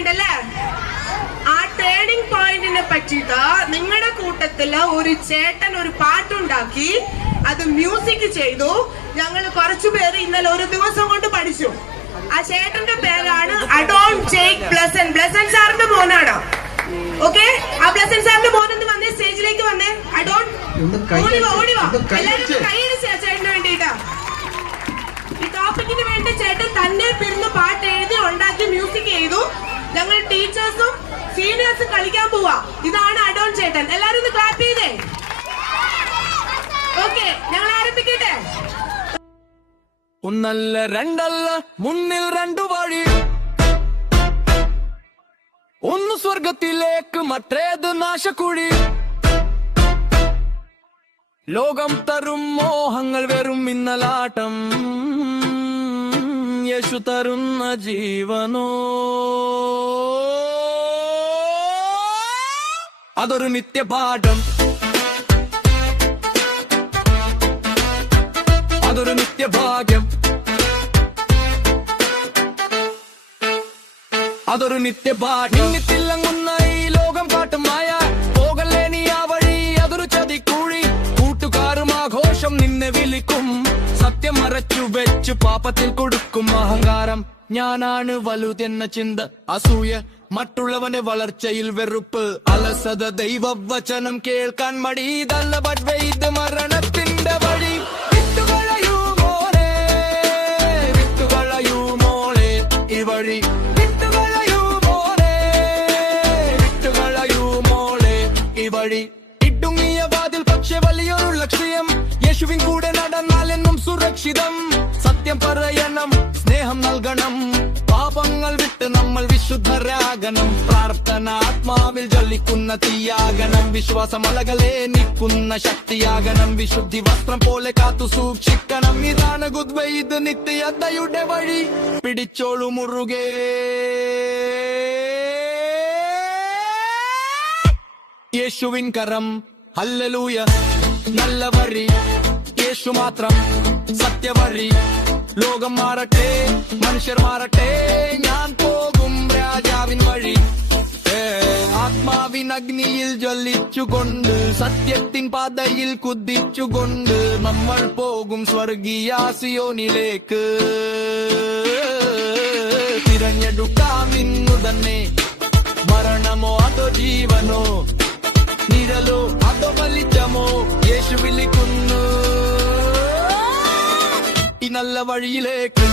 Point അല്ലേ? ആ turning പോയിന്റിനെ പറ്റിയിട്ട് നിങ്ങളുടെ കൂട്ടത്തില് ഒരു ചേട്ടൻ ഒരു പാട്ടുണ്ടാക്കി അത് മ്യൂസിക് ചെയ്തു. ഞങ്ങൾ കുറച്ചുപേര് ഇന്നലെ ഒരു ദിവസം കൊണ്ട് പഠിച്ചു. ആ ചേട്ടന്റെ പേരാണ് അഡോൺ ജേക്ക് ബ്ലസൻ. ബ്ലസൻ സാറിന്റെ മോനാണ്. ഓക്കെ, ആ ബ്ലസൻ സാറിന്റെ മോനൊന്ന് വന്നേ, സ്റ്റേജിലേക്ക് വന്നേ. അഡോൺ ഓടിവാ. എല്ലാവരും കൈയടിച്ച ചേട്ടന് വേണ്ടിട്ടാ. ഈ ടോപ്പിക്കിന് വേണ്ടി ചേട്ടൻ തന്നെ പിറന്ന് പാട്ട് എഴുതി ഉണ്ടാക്കി മ്യൂസിക് ചെയ്തു. ഞങ്ങൾ ടീച്ചേഴ്സും സീനിയേഴ്സും കളിക്കാൻ പോവാ. ഇതാണ് അഡോൺ ചേട്ടൻ. എല്ലാരും ഒന്ന് ക്ലാപ്പ് ചെയ്തേ. ഓക്കെ, ഞങ്ങൾ ആരംഭിക്കട്ടെ. ഒന്നല്ല രണ്ടല്ല മുന്നിൽ രണ്ടു വഴി, ഒന്ന് സ്വർഗത്തിലേക്ക് മറ്റേത് നാശക്കുഴി. ലോകം തരും മോഹങ്ങൾ വെറും ഇന്നലാട്ടം, യേശു തരുന്ന ജീവനോ അതൊരു നിത്യപാഠം, അതൊരു നിത്യഭാഗ്യം, അതൊരു നിത്യപാഠം. തിളങ്ങുന്ന ഈ ലോകം കാട്ടുമായ പോകല്ലേ നീ ആ വഴി, അതൊരു ചതിക്കുഴി. കൂട്ടുകാരും ആഘോഷം നിന്നെ വിളിക്കും, സത്യം മറച്ചു വെച്ചു പാപത്തിൽ കൊടുക്കും. അഹങ്കാരം ഞാനാണ് വലുതെന്ന ചിന്ത, അസൂയ മറ്റുള്ളവന്റെ വളർച്ചയിൽ വെറുപ്പ്, അലസത ദൈവവചനം കേൾക്കാൻ മടി. ഇതല്ല ബട്ട് ഇത് മരണത്തിന്റെ വഴി. വിട്ടുകളയൂ മോളെ, വിട്ടുകളയൂ മോളെ ഈ വഴി. വിട്ടുകളയൂ മോളെ, വിട്ടുകളയൂ മോളെ ഈ വഴി. ഇടുങ്ങിയ വാതിൽ പക്ഷെ വലിയൊരു ലക്ഷ്യം, യേശുവിൻ കൂടെ നടന്നാലെന്നും സുരക്ഷിതം. സത്യം പറയണം, സ്നേഹം നൽകണം, പാപങ്ങൾ വിട്ട് നമ്മൾ വിശുദ്ധരാകണം. പ്രാർത്ഥന ആത്മാവിൽ ജ്വലിക്കുന്ന തീയാകണം, വിശ്വാസമലകളെ നിൽക്കുന്ന ശക്തിയാകണം. വിശുദ്ധി വസ്ത്രം പോലെ കാത്തു സൂക്ഷിക്കണം. ഇതാണ് ഗുദ്വ, ഇത് നിത്യതയുടെ വഴി. പിടിച്ചോളൂ മുറുകെ, യേശുവിൻ കരം. ഹല്ലേലൂയ, നല്ല വഴി യേശു മാത്രം സത്യവഴി. ലോകം മാറട്ടെ, മനുഷ്യർ മാറട്ടെ, ഞാൻ പോകും രാജാവിൻ വഴി. ആത്മാവിൻ അഗ്നിയിൽ ജ്വലിച്ചുകൊണ്ട്, സത്യത്തിൻ പാതയിൽ കുതിച്ചുകൊണ്ട് നമ്മൾ പോകും സ്വർഗീയ സിയോനിലേക്ക്. തിരഞ്ഞെടുക്കാം ഇന്നു തന്നെ, മരണമോ അതോ ജീവനോ, നിഴലോ അതോ വലിച്ചമോ, യേശു വിളിക്കുന്നു ഈ നല്ല വഴിയിലേക്ക്.